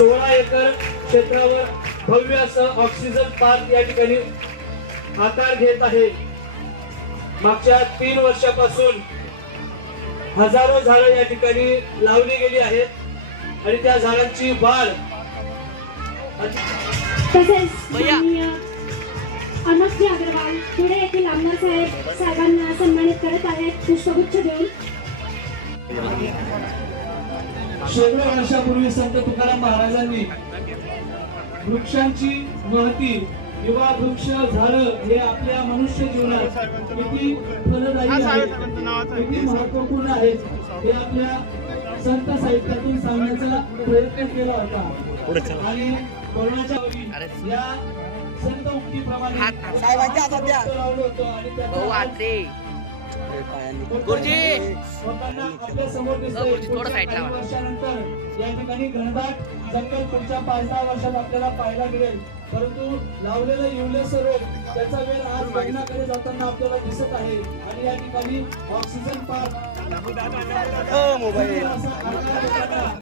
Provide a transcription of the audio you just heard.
सोळा एकर क्षेत्रावर भव्य असं ऑक्सिजन पार्क या ठिकाणी आकार घेत आहे. मागच्या तीन वर्षापासून हजारो झाडं या ठिकाणी लावली गेली आहेत आणि त्या झाडांची वाढ अनोखी अग्रवाल पुढे येथील आमदार साहेब साहेबांना सन्मानित करत आहेत. पुष्पगुच्छ देऊन. शेकडो वर्षापूर्वी संत तुकाराम महाराजांनी वृक्षांची महती किंवा वृक्ष झाड हे आपल्या मनुष्य जीवनात किती फलदायी आहेत किती महत्त्वपूर्ण आहेत हे आपल्या संत साहित्यातून सांगण्याचा प्रयत्न केला होता. आणि कोरोनाच्या या संत उक्तीप्रमाणे. लावलं होतं आणि गुरुजी. हो, गुरुजी, थोडं व्हा. वर्षानंतर या ठिकाणी घनदाट जंगल पुढच्या पाच दहा वर्षात आपल्याला पाहायला मिळेल. परंतु लावलेलं युलेस रोग त्याचा वेळ आज बघण्याकडे जाताना आपल्याला दिसत आहे. आणि या ठिकाणी ऑक्सिजन पार्क मोबाईल. आकार देताना